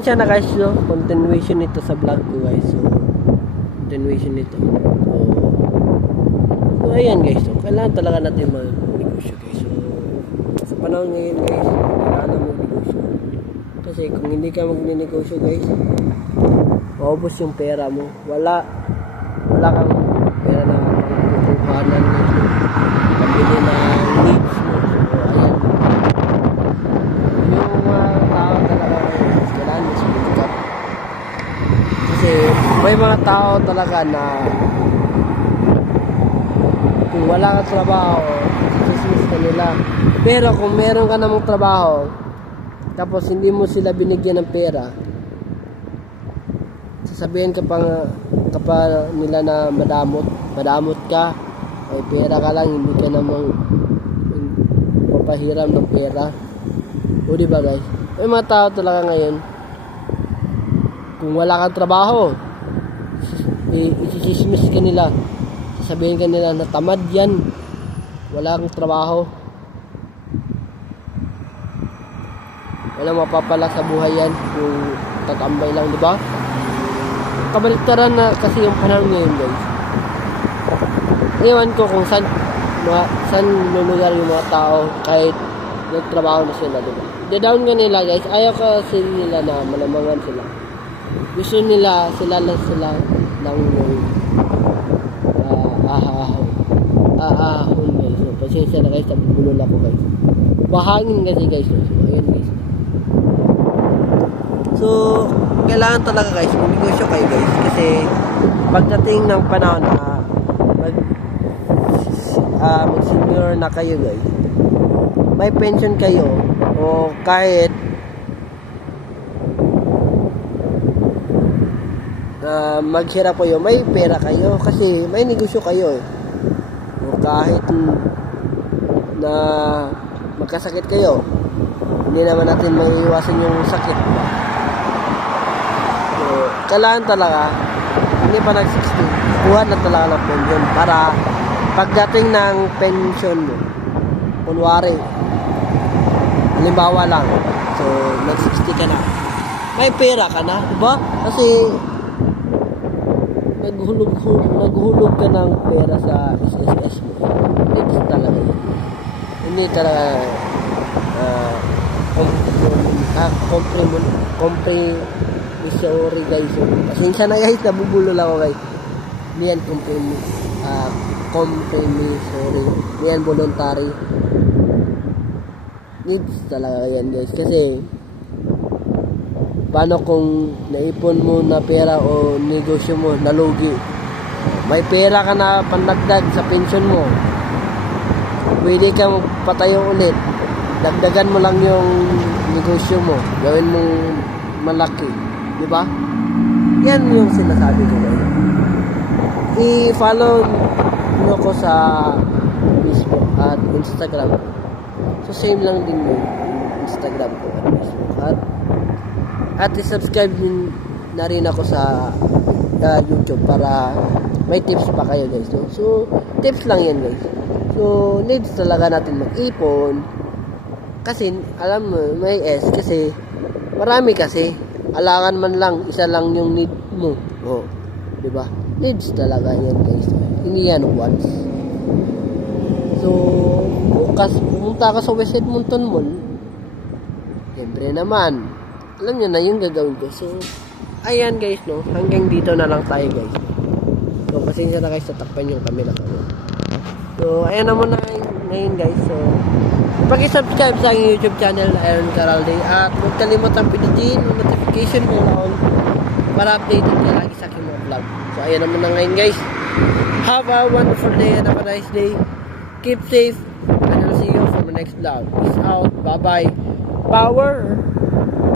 Siya na guys, so, continuation nito sa vlog ko guys. So, continuation nito. So ayan guys. So, kailangan talaga natin mag-negosyo guys. So, sa panahon ngayon guys, kailangan na mag-negosyo. Kasi kung hindi ka mag-negosyo guys, maubos yung pera mo. Wala kang pera na kukuhanan guys. Pabili na needs mo. So, ayan. Yung mga tao talaga kailangan mo speak up. Kasi may mga tao talaga na kung wala kang trabaho, sismis ka nila. Pero kung meron ka namang trabaho, tapos hindi mo sila binigyan ng pera, sasabihin ka pa nila na madamot ka, may pera ka lang, hindi ka namang papahiram ng pera. O diba guys? May mga tao talaga ngayon, kung wala kang trabaho, isisismis ka nila. Sasabihin ka nila na tamad yan, wala kang trabaho, walang mapapala sa buhay yan kung tatambay lang, diba? Kabaliktaran na kasi yung panahon ngayon guys. Ewan ko kung saan lulugar yung mga tao kahit nagtrabaho na sila, diba? Down ka nila guys, ayaw kasi nila na malamangan sila. Gusto nila sila lang yung ahahon guys. So, pasensya na guys, nabubulol ako guys. Bahangin kasi guys. So, ayun guys. So, kailangan talaga guys, mag-negosyo kayo guys. Kasi, pagdating ng panahon na mag-senior na kayo guys, may pension kayo o kahit maghirap kayo, may pera kayo kasi may negosyo kayo eh. O kahit na magkasakit kayo, hindi naman natin maiiwasan yung sakit, diba? So, kailangan talaga, hindi pa nag-60, kuha na talaga ng pension para pagdating ng pension mo, kunwari, halimbawa lang, so nag-60 ka na, may pera ka na, diba? Kasi naghulog ka ng pera sa SSS mo. Hindi talaga yun. Hindi talaga compromissory guys. Pasensya na guys, nabubulol ako guys. Hindi yan compromissory. Hindi yan voluntary. Needs talaga yan guys. Kasi paano kung naipon mo na pera o negosyo mo nalugi? May pera ka na pandagdag sa pension mo. Pwede kang patayo ulit. Dagdagan mo lang yung negosyo mo. Gawin mong malaki. Diba? Yan yung sinasabi ko ngayon. I-follow nyo ko sa Facebook at Instagram. So same lang din yung Instagram ko at Facebook. At i-subscribe din na rin ako sa YouTube para may tips pa kayo guys. No? So, tips lang yan guys. So, needs talaga natin mag-ipon. Kasi, alam mo, may S. Kasi, marami kasi. Alangan man lang, isa lang yung need mo. O, diba? Needs talaga yan guys. Hindi yan once. So, bukas, pumunta ka sa West Edmonton Mall. Siyempre naman, alam nyo na yung gagawin ko. So, ayan guys, no. Hanggang dito na lang tayo guys. So, pasensya na guys, tatakpan yung camera ko. So, ayan na muna ngayon guys. So, pag-subscribe sa aking YouTube channel, Aaron Caralde. At huwag kalimutang pinutin yung notification bell on para updated ka lagi sa aking mga vlog. So, ayan na muna ngayon guys. Have a wonderful day and have a nice day. Keep safe. And I'll see you for the next vlog. Peace out. Bye-bye. Power!